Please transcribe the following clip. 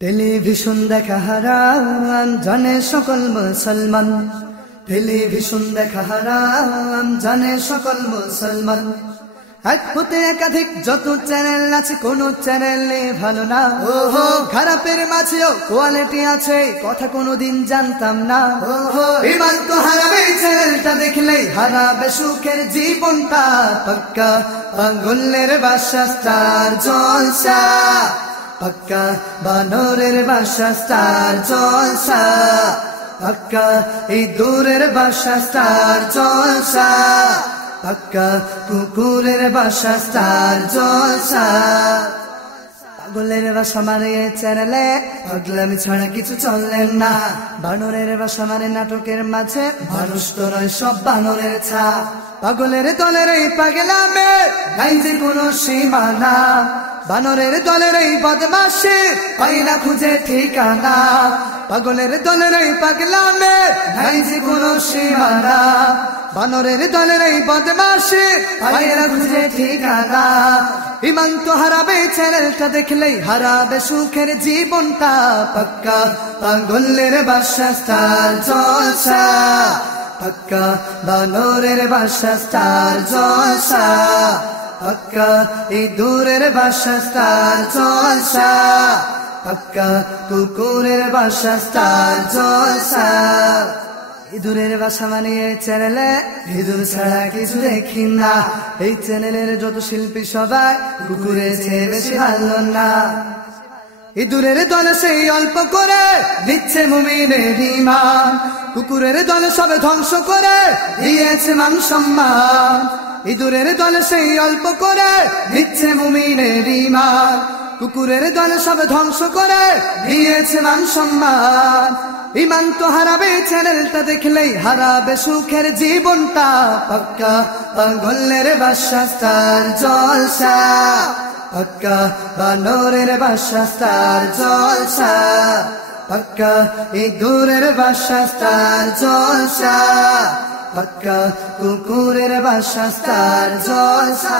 Television দেখা হারাম জানে সকল মুসলমান। টেলিভিশন দেখা হারাম জানে সকল মুসলমান। এক হতে একাধিক যত চ্যানেল আছে, কোন চ্যানেল ভালো না। ওহো, খারাপের মাঝেও কোয়ালিটি আছে, কথা কোনোদিন জানতাম না। ওহো, ইমান তো হারাবে চ্যানেলটা দেখলেই, হারাবে সুখের জীবনটা পাক্কা। পাগলের বাসা স্টার জলসা, পাক্কা বানরের বাসা স্টার জলসা, পাক্কা এই দূরের বাসা স্টার জলসা, পাক্কা কুকুরের বাসা স্টার জলসা। পাগলের বাসা মানে চ্যানেলে পাগলামি ছাড়া কিছু চললেন না। বানরের বাসা মানে নাটকের মাঝে মানুষ তো নয়, সব বানরের ছা। পাগলের দলের এই পাগলামে নাই যে কোনো সীমানা। বানরের দলের এই বদমাশি পাই না খুঁজে ঠিকানা। পাগলের দলের এই পাগলামে নাই যে কোনো সীমানা। বানরের দলের এই বদমাশি পাই না খুঁজে ঠিকানা। ইমান তো হারাবে চ্যানেলটা দেখলেই, হারাবে সুখের জীবনটা পাক্কা। পাগলের বাসা স্টার জলসা, পাক্কা বানরের বাসা স্টার জলসা, পাক্কা এই দূরের বাসা স্টার জলসা, পাক্কা কুকুরের বাসা স্টার জলসা। ইঁদুরের বাসা মানে এই চ্যানেলে ইঁদুর ছাড়া কিছু দেখি না। এই চ্যানেলের যত শিল্পী সবাই কুকুরের চেয়ে বেশি ভালো না। ইঁদুরের দলে সেই অল্প করে দিচ্ছে মুমিনের ঈমান। কুকুরের দলে সবে ধ্বংস করে দিয়েছে মান সম্মান। ইঁদুরের দলে সেই অল্প করে দিচ্ছে মুমিনের ঈমান। কুকুরের দলে সবে ধ্বংস করে দিয়েছে মান সম্মান। ইমান তো হারাবে চ্যানেলটা দেখলেই, হারাবে সুখের জীবনটা পাক্কা। পাগলের বাসা স্টার জলসা, পাক্কা বানরের বাসা স্টার জলসা, পাক্কা ইঁদুরের বাসা স্টার জলসা, পাক্কা কুকুরের বাসা স্টার জলসা।